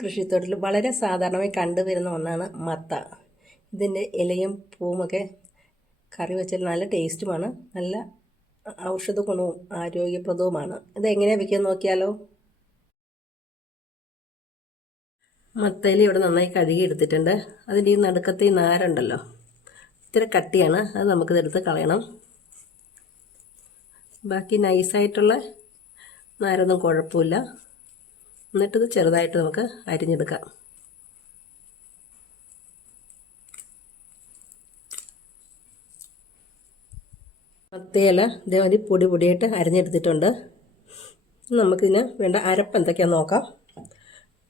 കൃഷിത്തോട്ടിൽ വളരെ സാധാരണമായി കണ്ടുവരുന്ന ഒന്നാണ് മത്ത. ഇതിൻ്റെ ഇലയും പൂവുമൊക്കെ കറി വെച്ചാൽ നല്ല ടേസ്റ്റുമാണ്, നല്ല ഔഷധ ഗുണവും ആരോഗ്യപ്രദവുമാണ്. ഇതെങ്ങനെയാണ് വയ്ക്കാൻ നോക്കിയാലോ. മത്തയില ഇവിടെ നന്നായി കഴുകി എടുത്തിട്ടുണ്ട്. അതിൻ്റെ ഈ നടുക്കത്തെ ഈ നാരുണ്ടല്ലോ, ഇത്തിരി കട്ടിയാണ്, അത് നമുക്കിതെടുത്ത് കളയണം. ബാക്കി നൈസായിട്ടുള്ള നാരൊന്നും കുഴപ്പമില്ല. എന്നിട്ടിത് ചെറുതായിട്ട് നമുക്ക് അരിഞ്ഞെടുക്കാം. മത്തയില ഇതേമാതിരി പൊടി പൊടിയായിട്ട് അരിഞ്ഞെടുത്തിട്ടുണ്ട്. നമുക്കിതിന് വേണ്ട അരപ്പ് എന്തൊക്കെയാണെന്ന് നോക്കാം.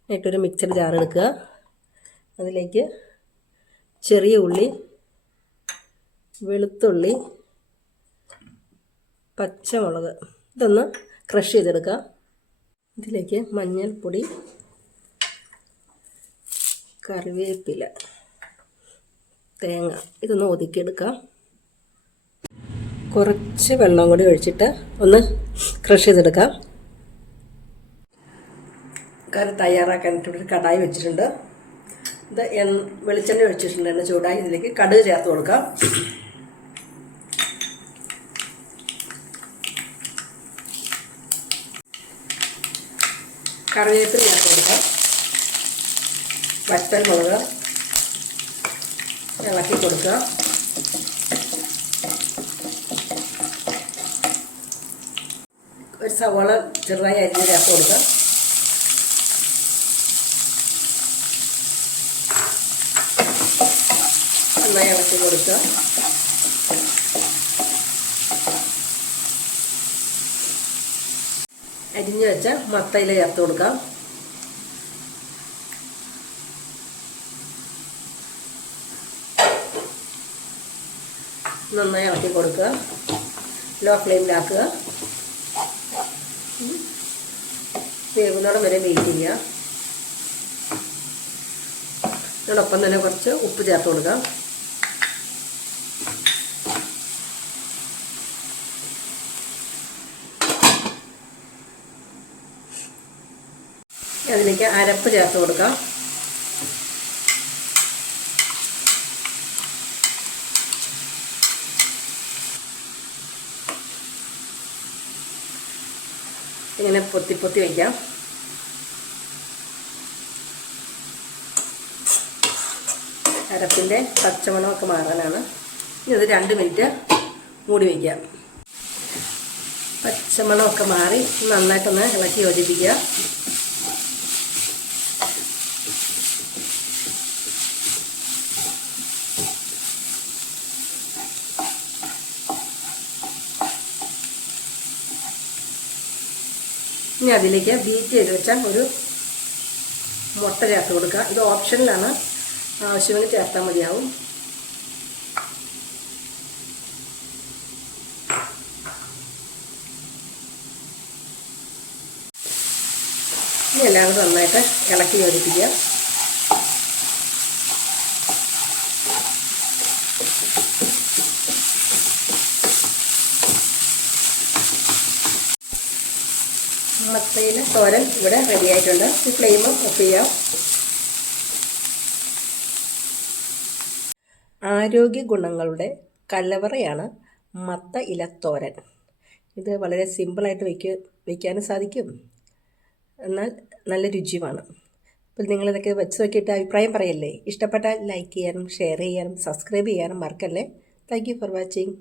ആയിട്ടൊരു മിക്സർ ജാർ എടുക്കുക. അതിലേക്ക് ചെറിയ ഉള്ളി, വെളുത്തുള്ളി, പച്ചമുളക് ഇതൊന്ന് ക്രഷ് ചെയ്തെടുക്കുക. ഇതിലേക്ക് മഞ്ഞൾപ്പൊടി, കറിവേപ്പില, തേങ്ങ ഇതൊന്ന് ഒതുക്കിയെടുക്കാം. കുറച്ച് വെള്ളം കൂടി ഒഴിച്ചിട്ട് ഒന്ന് ക്രഷ് ചെയ്തെടുക്കാം. കറി തയ്യാറാക്കാനായിട്ട് ഒരു കടായി വെച്ചിട്ടുണ്ട്. ഇത് വെളിച്ചെണ്ണ ഒഴിച്ചിട്ടുണ്ട്. എണ്ണ ചൂടായി ഇതിലേക്ക് കടുക് ചേർത്ത് കൊടുക്കാം. കറിവേപ്പില ചേർത്ത് കൊടുക്കാം. വറ്റൽ മുളക് ഇളക്കി കൊടുക്കുക. ഒരു സവാള ചെറുതായി അരിഞ്ഞ് ചേർത്ത് കൊടുക്കുക. നന്നായി ഇളക്കി കൊടുക്കുക. അരിഞ്ഞ് വെച്ച മത്തയില ചേർത്ത് കൊടുക്കാം. നന്നായി ഇളക്കി കൊടുക്കുക. ലോ ഫ്ലെയിമിലാക്കുക. വേവുന്നോളം വരെ വെയിറ്റ് ചെയ്യുക. ഇതിനോടൊപ്പം തന്നെ കുറച്ച് ഉപ്പ് ചേർത്ത് കൊടുക്കാം. അതിലേക്ക് അരപ്പ് ചേർത്ത് കൊടുക്കാം. ഇങ്ങനെ പൊത്തി പൊത്തി വയ്ക്കാം. അരപ്പിൻ്റെ പച്ചമണമൊക്കെ മാറാനാണ്. ഇനി അത് 2 മിനിറ്റ് മൂടി വയ്ക്കാം. പച്ചമണമൊക്കെ മാറി നന്നായിട്ടൊന്ന് ഇളക്കി യോജിപ്പിക്കുക. ഇനി അതിലേക്ക് ബീറ്റ് ചെയ്ത് വെച്ചാൽ ഒരു മുട്ട ചേർത്ത് കൊടുക്കുക. ഇത് ഓപ്ഷനിലാണ്, ആവശ്യമെങ്കിൽ ചേർത്താൽ മതിയാവും. ഇനി എല്ലാം കൂടെ നന്നായിട്ട് ഇളക്കി യോജിപ്പിക്കുക. മത്തയില തോരൻ ഇവിടെ റെഡി ആയിട്ടുണ്ട്. ഈ ഫ്ലെയിം ഓഫ് ചെയ്യാം. ആരോഗ്യ ഗുണങ്ങളുടെ കലവറയാണ് മത്ത ഇലത്തോരൻ. ഇത് വളരെ സിമ്പിളായിട്ട് വയ്ക്കാനും സാധിക്കും, എന്നാൽ നല്ല രുചിയുമാണ്. അപ്പോൾ നിങ്ങളിതൊക്കെ വെച്ച് നോക്കിയിട്ട് അഭിപ്രായം പറയല്ലേ. ഇഷ്ടപ്പെട്ടാൽ ലൈക്ക് ചെയ്യാനും ഷെയർ ചെയ്യാനും സബ്സ്ക്രൈബ് ചെയ്യാനും മറക്കല്ലേ. Thank you for watching.